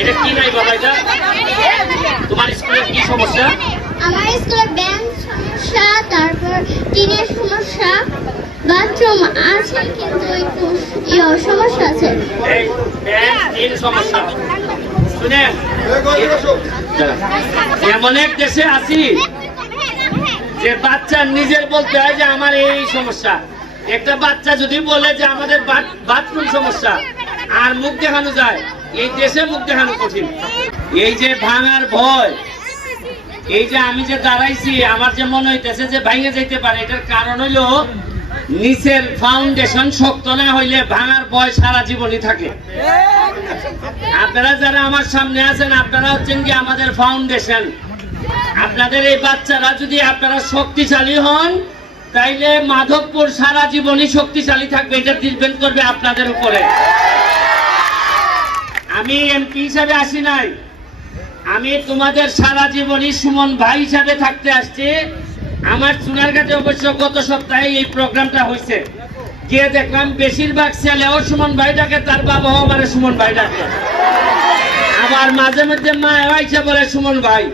এটা কি নাই বাবা? এটা তোমার স্কুলের কি সমস্যা? আমার স্কুলে বেঞ্চ সমস্যা, তারপর টিনের সমস্যা, বাথরুম আছে কিন্তু একটু সমস্যা আছে। এই বেঞ্চ টিন সমস্যা শুনেন, এমন এক দেশে আছি যে বাচ্চা নিজের বলতে হয় যে আমার এই সমস্যা। একটা বাচ্চা যদি বলে যে আমাদের বাথরুম সমস্যা আর মুখ দেখানো যায়, এই দেশে মুখ দেখানো কঠিন। এই যে ভাঙার ভয়, এই যে আমি যে দাঁড়াইছি, আমার যে মনে হইতেছে যে ভাঙে যেতে পারে, এটার কারণ হইলো নিচের ফাউন্ডেশন শক্ত না হইলে ভাঙার ভয় সারা জীবনই থাকে। আপনারা যারা আমার সামনে আছেন, আপনারা হচ্ছেন কি আমাদের ফাউন্ডেশন। আপনাদের এই বাচ্চারা যদি আপনারা শক্তিশালী হন, তাইলে মাধবপুর সারা জীবনই শক্তিশালী থাকবে। এটা ডিপেন্ড করবে আপনাদের উপরে। আমি এমপি হিসাবে আসি নাই, আমি তোমাদের সারা জীবনই সুমন ভাই হিসাবে থাকতে আসছি। আমার চুনারঘাটে অবশ্য গত সপ্তাহে এই প্রোগ্রামটা হয়েছে, গিয়ে দেখলাম বেশিরভাগ ছেলেও সুমন ভাই ডাকে, তার বাবাও আমার সুমন ভাই ডাকে। আবার মাঝে মধ্যে মা আইসা বলে সুমন ভাই।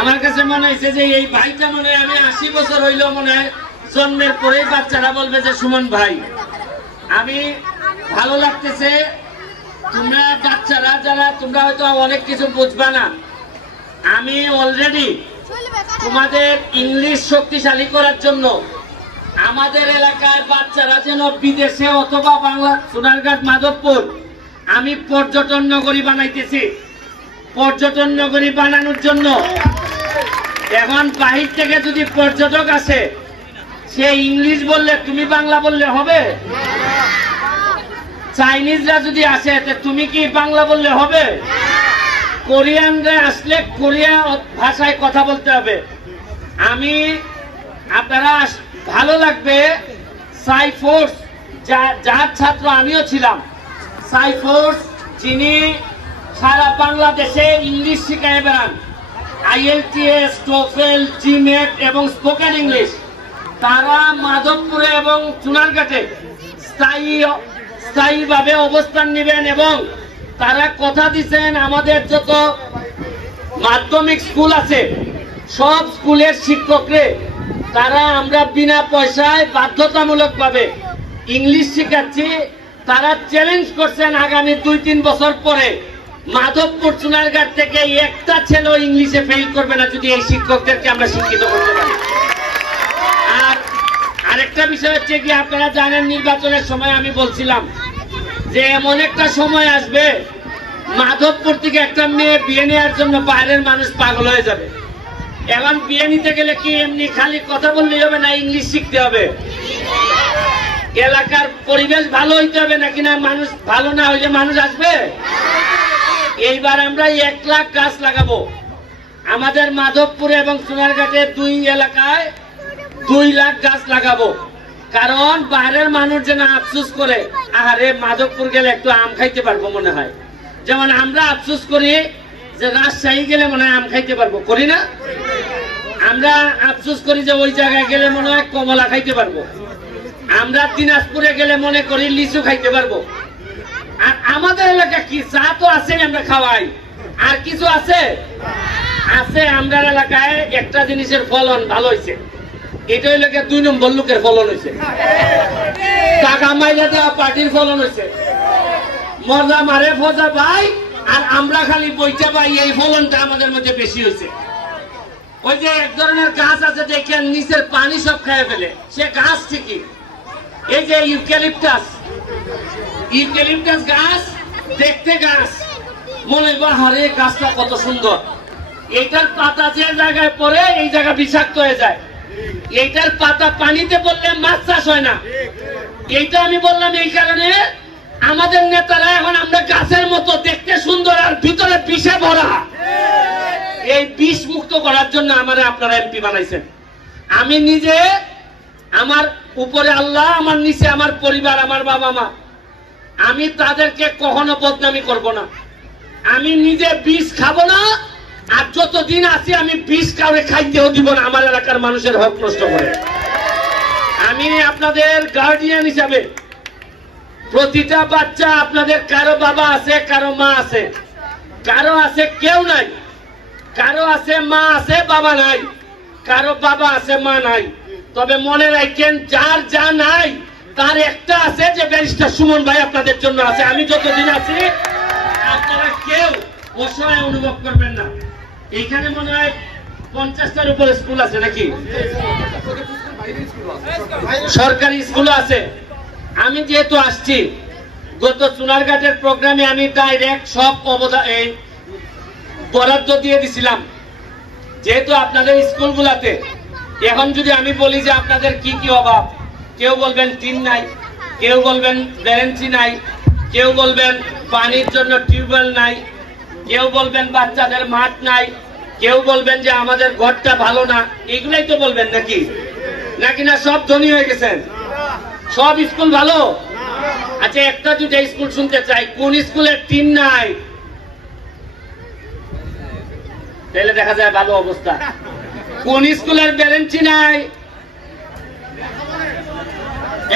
আমার কাছে মনে হয়েছে যে এই ভাইটা মনে হয় আমি 80 বছর হইল মনে হয় জন্মের পরেই বাচ্চারা বলবে যে সুমন ভাই। আমি ভালো লাগতেছে, তোমরা বাচ্চারা যারা তোমরা হয়তো অনেক কিছু বুঝবা না, আমি অলরেডি তোমাদের ইংলিশ শক্তিশালী করার জন্য আমাদের এলাকার বাচ্চারা যেন বিদেশে অথবা বাংলা সোনারঘাট মাধবপুর আমি পর্যটন নগরী বানাইতেছি। পর্যটন নগরী বানানোর জন্য এখন বাহির থেকে যদি পর্যটক আসে, সে ইংলিশ বললে তুমি বাংলা বললে হবে? চাইনিজরা যদি আসে তুমি কি বাংলা বললে হবে? কোরিয়ানরা আসলে কোরিয়া ভাষায় কথা বলতে হবে। আমি আপনারা ভালো লাগবে, সাইফোর্স যার ছাত্র আমিও ছিলাম, সাইফোর্স যিনি সারা বাংলাদেশে ইংলিশ শিখায় বেড়ান, IELTS, TOEFL, GMAT এবং স্পোকেন ইংলিশ, তারা মাধবপুরে এবং চুনারঘাটে স্থায়ীভাবে অবস্থান নেবেন। এবং তারা কথা দিচ্ছেন আমাদের যত মাধ্যমিক স্কুল আছে সব স্কুলের শিক্ষকরে তারা আমরা বিনা পয়সায় বাধ্যতামূলকভাবে ইংলিশ শিখাচ্ছি। তারা চ্যালেঞ্জ করছেন আগামী 2-3 বছর পরে মাধবপুর চুনারঘাট থেকে একটা ছেলে ইংলিশে ফেল করবে না যদি এই শিক্ষকদেরকে আমরা শিক্ষিত করতে পারি। আর আরেকটা বিষয় হচ্ছে কি, আপনারা জানেন নির্বাচনের সময় আমি বলছিলাম যে এমন একটা সময় আসবে মাধবপুর থেকে একটা মেয়ে বিয়ে নেওয়ার জন্য বাইরের মানুষ পাগল হয়ে যাবে। এখন বিয়ে নিতে গেলে কি এমনি খালি কথা বললেই হবে না, ইংলিশ শিখতে হবে। এলাকার পরিবেশ ভালো হইতে হবে, নাকি না মানুষ ভালো না হইলে মানুষ আসবে? এইবার আমরা 1 লাখ গাছ লাগাবো আমাদের মাধবপুরে এবং সোনারঘাটে 2 এলাকায় 2 লাখ গাছ লাগাবো। কারণ বাইরের মানুষ যেন আফসোস করে, আরে মাধবপুর গেলে একটু আম খাইতে পারবো মনে হয়। যেমন আমরা আফসোস করি যে রাজশাহী গেলে মনে হয় আম খাইতে পারবো, করি না? আমরা আফসোস করি যে ওই জায়গায় গেলে মনে হয় কমলা খাইতে পারবো। আমরা দিনাজপুরে গেলে মনে করি লিচু খাইতে পারবো। আর আমাদের এলাকা কি চা তো আছে, আমরা খাওয়াই, আর কিছু আছে? আমরা এলাকায় একটা জিনিসের ফলন ভালো হয়েছে, এটা হইল 2 নম্বর লোকের ফলন হয়েছে, টাকা মাইলা দেওয়া পার্টির ফলন হয়েছে। মজা মারে ফজা ভাই, আর আমরা খালি বইটা পাই, এই ফলনটা আমাদের মধ্যে বেশি হয়েছে। ওই যে এক ধরনের গাছ আছে দেখেন নিচের পানি সব খেয়ে ফেলে, সে গাছ ঠিকই। এই যে ইউক্যালিপটাস গাছ, দেখতে গাছ মনে হারে গাছটা কত সুন্দর, এইটার পাতা যে জায়গায় পড়ে এই জায়গা বিষাক্ত হয়ে যায়। এইটার পাতা পানিতে পড়লে মাছ চাষ হয় না। এইটা আমি বললাম এই কারণে আমাদের নেতারা এখন আমরা গাছের মতো দেখতে সুন্দর আর ভিতরে বিষে ভরা, এই বিষ মুক্ত করার জন্য আমারে আপনারা এমপি বানাইছেন। আমি নিজে, আমার উপরে আল্লাহ, আমার নিচে আমার পরিবার, আমার বাবা মা, আমি তাদেরকে কখনো বদনামি করব না। আমি নিজে বিষ খাবো না, আর যতদিন আছি আমি বিষ কাউরে খাইতেও দিব না আমার এলাকার মানুষের হক নষ্ট করে। আমি আপনাদের গার্ডিয়ান হিসাবে প্রতিটা বাচ্চা আপনাদের কারো বাবা আছে, কারো মা আছে, কারো আছে কেউ নাই, কারো আছে মা আছে বাবা নাই, কারো বাবা আছে মা নাই। তবে মনে রাখেন যার যা নাই তার একটা আছে, যে ব্যারিস্টার সুমন ভাই আপনাদের জন্য আছে। আমি যতদিন আছি আপনারা কেউ অসহায় অনুভব করবেন না। এইখানে মনে হয় 50টার উপরে স্কুল আছে নাকি, সরকারি স্কুল আছে। আমি যেহেতু আসছি গত চুনারঘাটের প্রোগ্রামে আমি ডাইরেক্ট সব বরাদ্দ দিয়ে দিছিলাম, যেহেতু আপনাদের স্কুলগুলাতে। এখন যদি আমি বলি যে আপনাদের কি কি অভাব, কেউ বলবেন টিন নাই, কেউ বলবেন বেরেন্সি নাই, কেউ বলবেন পানির জন্য টিউবওয়েল নাই, কেউ বলবেন বাচ্চাদের মাঠ নাই, কেউ বলবেন যে আমাদের ঘরটা ভালো না। এগুলাই তো বলবেন নাকি, নাকি না সব ধনী হয়ে গেছেন, সব স্কুল ভালো? আচ্ছা একটা দুটা স্কুল শুনতে চাই, কোন স্কুলের টিন নাই? তাহলে দেখা যায় ভালো অবস্থা। কোন স্কুলের বেরেন্সি নাই?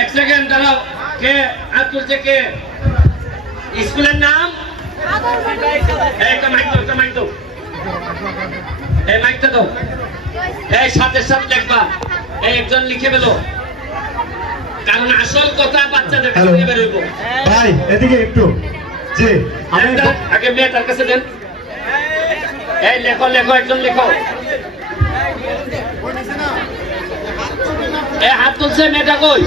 এক সেকেন্ড দাঁড়াও, কে হাত তুলছে? কে? স্কুলের নাম? একটা মাইক দাও, একটা মাইক দাও, এই মাইকটা দাও। এই সাথে সাথে লিখবা, এই একজন লিখে ফেলো, কারণ আসল কথা বাচ্চাদের কাছে বের হইব। ভাই এদিকে একটু, জি আমি আগে মেয়েটার কাছে দেন। এই লেখো লেখো, একজন লেখো। এই হাত তুলছে মেয়েটা, কই?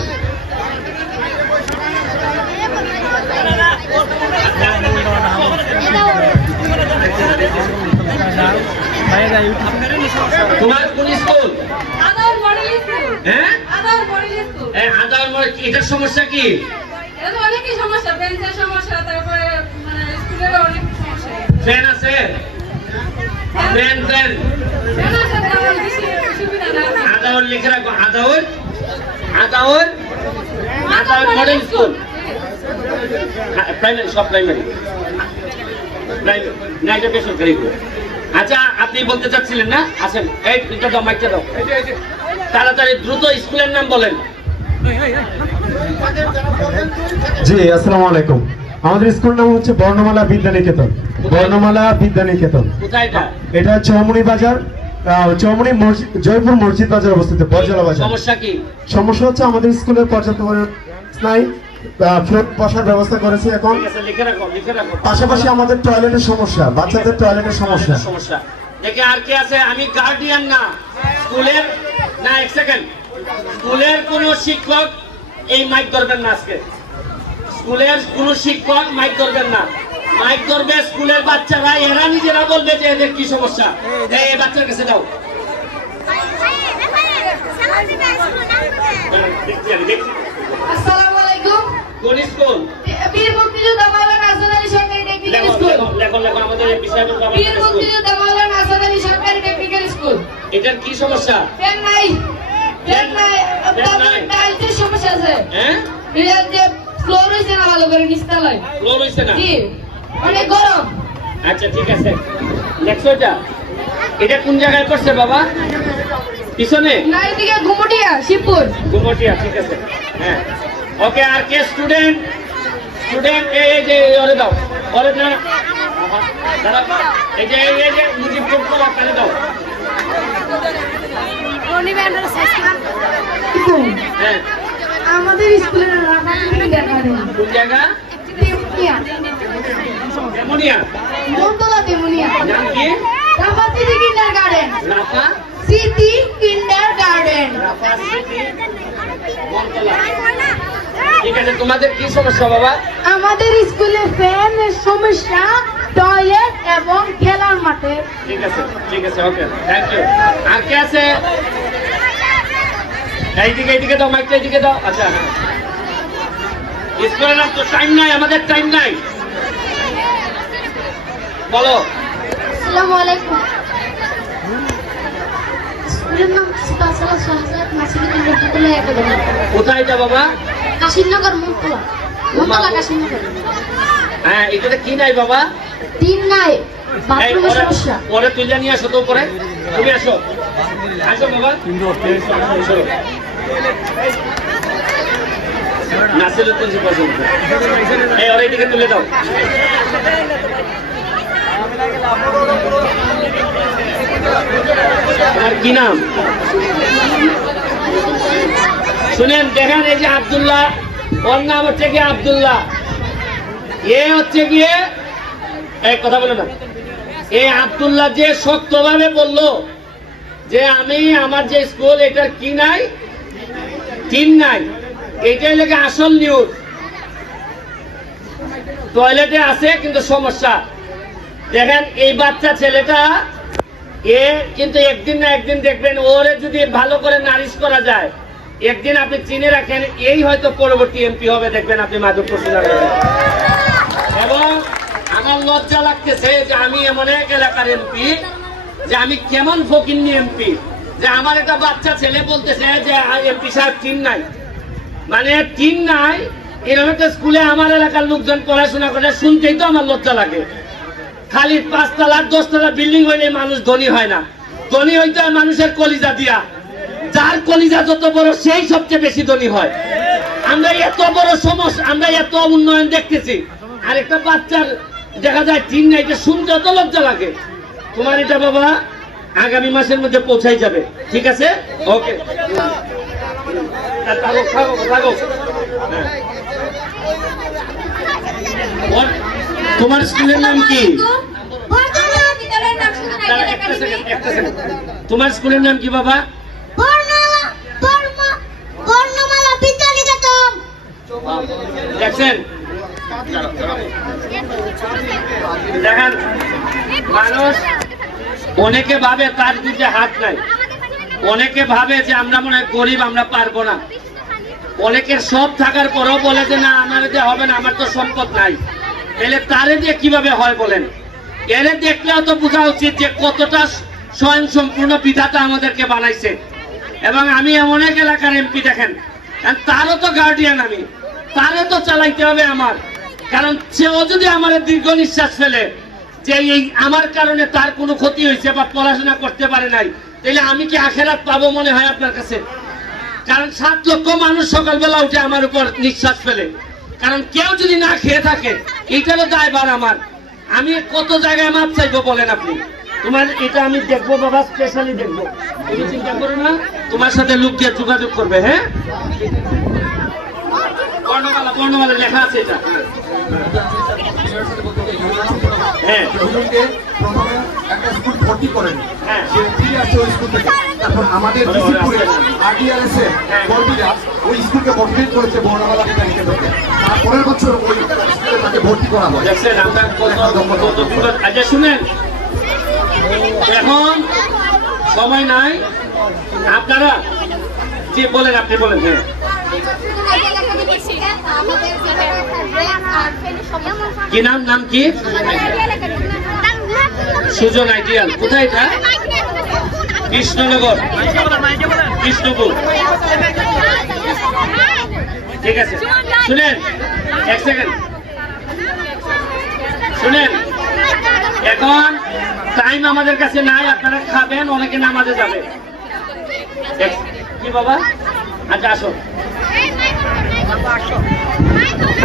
তোমার কোন স্কুল? হ্যাঁ, আদার মোড়। এটার সমস্যা কি? অনেকই সমস্যা, বেঞ্চের সমস্যা, তারপরে স্কুলের অনেক সমস্যা। ফ্যান আছে? ফ্যান ফ্যান আদাওর লিখে রাখো, আদাওর আদাওর আদাওর মডেল স্কুল, প্রাইমারি, সব প্রাইমারি না, এটা বেসরকারি। আচ্ছা আপনি বলতে চাচ্ছিলেন না, আসেন। এই দাও, মাইকটা দাও, তাড়াতাড়ি দ্রুত স্কুলের নাম বলেন। জি আসসালামু আলাইকুম। আমাদের স্কুল নাম হচ্ছে বর্ণমালা বিদ্যানিকেতন। বর্ণমালা বিদ্যানিকেতন কোথায় এটা? এটা চৌমুনি বাজার, চৌমুনি মসজিদ, জয়পুর মসজিদ বাজার অবস্থিত, বরজলা বাজার। সমস্যা কি? সমস্যা হচ্ছে আমাদের স্কুলের পর্যাপ্ত নাই, ফ্লোর বসার ব্যবস্থা করেছে এখন। লিখে রাখো, লিখে রাখো। পাশাপাশি আমাদের টয়লেটের সমস্যা, বাচ্চাদের টয়লেটের সমস্যা। সমস্যা দেখে আর কে আছে? আমি গার্ডিয়ান না স্কুলের, না এক সেকেন্ড, স্কুলের কোন শিক্ষক এই মাইক ধরবেন না আজকে। স্কুলের কোন শিক্ষক মাইক ধরবেন না, মাইক ধরবে স্কুলের বাচ্চারা। এরা নিজেরা বলবে যে এদের কি সমস্যা। এই বাচ্চার কাছে দাও। আসসালামু আলাইকুম। কোন স্কুল? বীর মুক্তিযোদ্ধা মাওলানা আসাদ আলী সরকারি টেকনিক্যাল স্কুল। লেখো লেখো, আমাদের এই বিষয় বীর মুক্তিযোদ্ধা মাওলানা আসাদ আলী সরকারি টেকনিক্যাল স্কুল। এটার কি সমস্যা? ফ্যান নাই, ফ্যান নাই, আপনাদের টাইলসের সমস্যা আছে। হ্যাঁ, এর যে ফ্লোর হইছে না ভালো করে, নিচতলায় ফ্লোর হইছে না। জি, অনেক গরম। আচ্ছা ঠিক আছে, লেখছো এটা। এটা কোন জায়গায় পড়ছে বাবা? পিছনে না, এদিকে ঘুমুটিয়া, শিবপুর। গুমটিয়া, ঠিক আছে। হ্যাঁ ওকে। আর কে স্টুডেন্ট? স্টুডেন্ট এই যে ওরে দাও, ওরে না দাঁড়া, এই যে মুজিব কোড করো, আপনারে দাও। হ্যাঁ, আমাদের স্কুলের কোন জায়গা? তেমনিয়া, মন্তলা তেমনিয়া। নাম কি? রাফা সিটি কিন্ডারগার্টেন। রাফা সিটি কিন্ডারগার্টেন। রাফা সিটি মন্তলা। ঠিক আছে, তোমাদের কি সমস্যা বাবা? আমাদের স্কুলে ফ্যানের সমস্যা, টয়লেট এবং খেলার মাঠে। ঠিক আছে, ঠিক আছে, ওকে, থ্যাংক ইউ। আর কে আছে? এইদিকে, এইদিকে দাও, মাইকটা এইদিকে দাও। আচ্ছা, স্কুলের নাম তো টাইম নাই, আমাদের টাইম নাই, বলো। আসসালামু আলাইকুম। স্কুলের নাম সিপাহসালা শাহজাদ মাসিদ রহমাতুল্লাহ একাডেমি। কোথায় এটা বাবা? কাশিমনগর মন্তলা, মন্তলা কাশিমনগর। হ্যাঁ, এটাতে কি নাই বাবা? টিন নাই, বাথরুমের সমস্যা। পরে তুলে নিয়ে আসো তো উপরে, তুমি আসো আসো বাবা। নাসিরুদ্দিন পছন্দ, এই ওর এইদিকে তুলে দাও। তোমার কি নাম? শুনেন, দেখেন এই যে আব্দুল্লাহ, ওর নাম হচ্ছে কি আব্দুল্লাহ, এ হচ্ছে গিয়ে এই কথা বলে না, এই আব্দুল্লাহ যে শক্তভাবে বললো যে আমি আমার যে স্কুল এটার কি নাই, টিন নাই, এইটাই লেগে আসল নিউজ। টয়লেটে আছে কিন্তু সমস্যা। দেখেন এই বাচ্চা ছেলেটা, এ কিন্তু একদিন না একদিন দেখবেন ওরে যদি ভালো করে নারিশ করা যায়, একদিন আপনি চিনে রাখেন এই হয়তো পরবর্তী এমপি হবে, দেখবেন আপনি মাধবপুর সোনার। এবং আমার লজ্জা লাগতেছে যে আমি এমন এক এলাকার এমপি, যে আমি কেমন ফকিন্নি এমপি, যে আমার একটা বাচ্চা ছেলে বলতেছে যে এমপি সাহেব টিন নাই। মানে টিন নাই এরকম একটা স্কুলে আমার এলাকার লোকজন পড়াশোনা করে, শুনতেই তো আমার লজ্জা লাগে। খালি 5 তলা 10 তলা বিল্ডিং হইলে মানুষ ধনী হয় না, ধনী হইতে হয় মানুষের কলিজা দিয়া। যার কলিজা যত বড় সেই সবচেয়ে বেশি ধনী হয়। আমরা এত বড় সমস্যা, আমরা এত উন্নয়ন দেখতেছি, আর একটা বাচ্চার দেখা যায় টিন নাই, এটা শুনতে তো লজ্জা লাগে। তোমার এটা বাবা আগামী মাসের মধ্যে পৌঁছাই যাবে, ঠিক আছে? ওকে, তোমার স্কুলের নাম কি? তোমার স্কুলের নাম কি বাবা? দেখছেন, দেখেন মানুষ অনেকে ভাবে তার দিকে হাত নাই, অনেকে ভাবে যে আমরা মনে হয় গরিব, আমরা পারবো না। অনেকের সব থাকার পরেও বলে যে না আমার দিয়ে হবে না, আমার তো সম্পদ নাই। তাহলে তারে দিয়ে কিভাবে হয় বলেন? এরে দেখলেও তো বোঝা উচিত যে কতটা স্বয়ং সম্পূর্ণ বিধাতা আমাদেরকে বানাইছে। এবং আমি এমন এক এলাকার এমপি, দেখেন তারও তো গার্ডিয়ান আমি, তারও তো চালাইতে হবে আমার। কারণ সেও যদি আমার দীর্ঘ নিঃশ্বাস ফেলে যে এই আমার কারণে তার কোনো ক্ষতি হয়েছে বা পড়াশোনা করতে পারে নাই, তাহলে আমি কি আখেরাত পাবো মনে হয় আপনার কাছে? কারণ 7 লক্ষ মানুষ সকালবেলা উঠে আমার উপর নিঃশ্বাস ফেলে। কারণ কেউ যদি না খেয়ে থাকে, এইটারও দায়ভার আমার। আমি কত জায়গায় মাপ চাইবো বলেন আপনি? তোমার এটা আমি দেখবো বাবা, স্পেশালি দেখবো, তুমি চিন্তা করো না। তোমার সাথে লোক দিয়ে যোগাযোগ করবে, হ্যাঁ? বর্ণমালা, বর্ণমালা লেখা আছে এটা। হ্যাঁ, প্রথমে একটা স্কুল ভর্তি করেন, হ্যাঁ, সে ফিরে আসছে ওই স্কুল থেকে। তারপর আমাদের ডিসিপুরে RDRS এর কর্মীরা ওই স্কুলকে মোটিভেট করেছে বর্ণমালা বিদ্যানিকেতনকে। তারপরের বছর ওই স্কুলে তাকে ভর্তি করা হয়। দেখছেন আমরা কত বিপদ। আচ্ছা শুনেন, এখন সময় নাই, আপনারা যে বলেন, আপনি বলেন। হ্যাঁ, কি নাম? নাম কি? সুজন আইডিয়াল। কোথায় এটা? কৃষ্ণনগর, কৃষ্ণপুর। ঠিক আছে, শুনেন এক সেকেন্ড, শুনেন। এখন টাইম আমাদের কাছে নাই, আপনারা খাবেন, অনেকে নামাজে যাবে। কি বাবা? আচ্ছা আসো,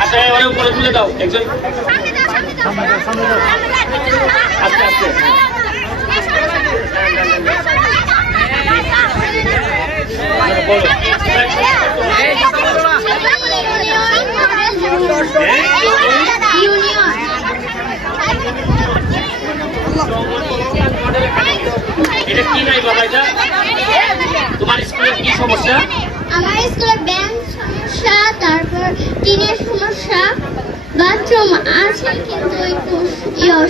আচ্ছা এবারে উপরে তুলে দাও একজন, আস্তে আস্তে। এটা কি নাই বাবা? এটা তোমার স্কুলের কি সমস্যা? আমার স্কুলের বেঞ্চ সমস্যা, তারপর টিনের সমস্যা, বাথরুম আছে কিন্তু একটু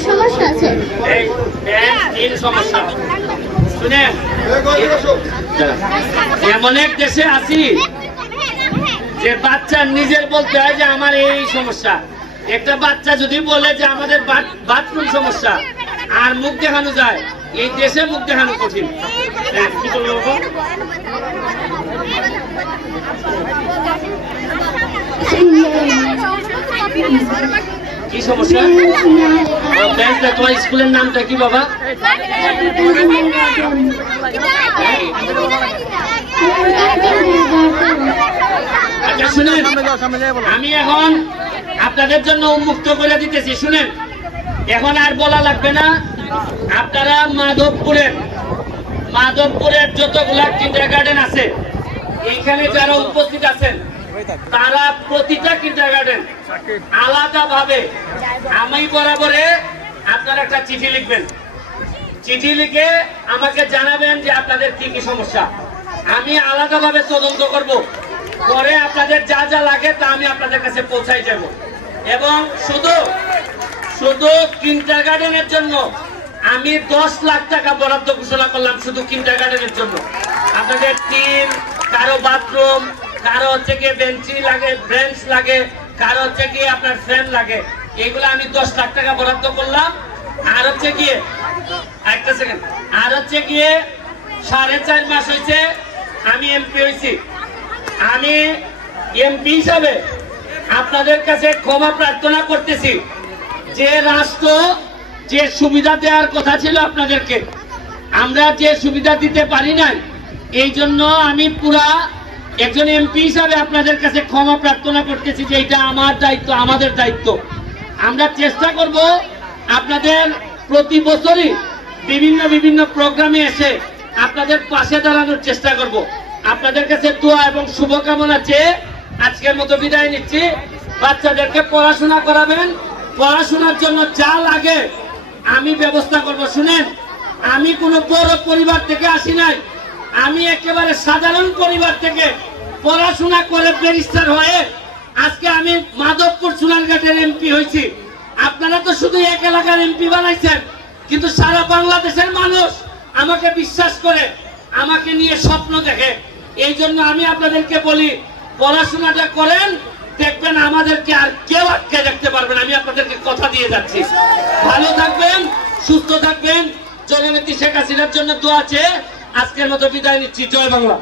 সমস্যা আছে। এই বেঞ্চ টিন সমস্যা। শুনে এমন এক দেশে আছি যে বাচ্চা নিজের বলতে হয় যে আমার এই সমস্যা। একটা বাচ্চা যদি বলে যে আমাদের বাথরুম সমস্যা আর মুখ দেখানো যায়, এই দেশে মুখ দেখানো কঠিন। কি বলবো? কি সমস্যা? বেঞ্চটা, তোমার স্কুলের নামটা কি বাবা? আচ্ছা শুনেন, আমি এখন আপনাদের জন্য উন্মুক্ত করে দিতেছি। শুনেন, এখন আর বলা লাগবে না। আপনারা মাধবপুরের যতগুলা কিন্ডারগার্টেন আছে, এখানে যারা উপস্থিত আছেন, তারা প্রতিটা কিন্ডারগার্টেন আলাদাভাবে আমি বরাবরে আপনারা একটা চিঠি লিখবেন। চিঠি লিখে আমাকে জানাবেন যে আপনাদের কি কি সমস্যা। আমি আলাদাভাবে তদন্ত করব, পরে আপনাদের যা যা লাগে তা আমি আপনাদের কাছে পৌঁছাই যাব। এবং শুধু কিন্ডারগার্টেনের জন্য আমি 10 লাখ টাকা বরাদ্দ ঘোষণা করলাম, শুধু কিন্ডারগার্টেনের জন্য। আপনাদের টিম, কারো বাথরুম, কারো হচ্ছে গিয়ে বেঞ্চ লাগে, কারো হচ্ছে গিয়ে আপনার ফ্যান লাগে, এগুলো আমি 10 লাখ টাকা বরাদ্দ করলাম। আর হচ্ছে গিয়ে একটা সেকেন্ড, আর হচ্ছে গিয়ে 4.5 মাস হয়েছে আমি এমপি হয়েছি। আমি এমপি হিসাবে আপনাদের কাছে ক্ষমা প্রার্থনা করতেছি যে রাষ্ট্র যে সুবিধা দেওয়ার কথা ছিল আপনাদেরকে, আমরা যে সুবিধা দিতে পারি নাই, এই জন্য আমি পুরা একজন এমপি হিসাবে আপনাদের কাছে ক্ষমা প্রার্থনা করতেছি যে এটা আমার দায়িত্ব, আমাদের দায়িত্ব। আমরা চেষ্টা করব আপনাদের প্রতি বছরই বিভিন্ন প্রোগ্রামে এসে আপনাদের পাশে দাঁড়ানোর চেষ্টা করব। আপনাদের কাছে দোয়া এবং শুভকামনা চেয়ে আজকের মতো বিদায় নিচ্ছি। বাচ্চাদেরকে পড়াশোনা করাবেন, পড়াশোনার জন্য যা লাগে আমি ব্যবস্থা করব। শুনেন, আমি কোনো বড় পরিবার থেকে আসি নাই, আমি একেবারে সাধারণ পরিবার থেকে পড়াশোনা করে ব্যারিস্টার হয়ে আজকে আমি মাধবপুর সোনারঘাটের এমপি হয়েছি। আপনারা তো শুধু এক এলাকার এমপি বানাইছেন, কিন্তু সারা বাংলাদেশের মানুষ আমাকে বিশ্বাস করে, আমাকে নিয়ে স্বপ্ন দেখে। এই জন্য আমি আপনাদেরকে বলি, পড়াশোনাটা করেন, দেখবেন আমাদেরকে আর কেউ আটকে রাখতে পারবেন। আমি আপনাদেরকে কথা দিয়ে যাচ্ছি। ভালো থাকবেন, সুস্থ থাকবেন। জননেত্রী শেখ হাসিনার জন্য দোয়া চেয়ে আজকের মতো বিদায় নিচ্ছি। জয় বাংলা।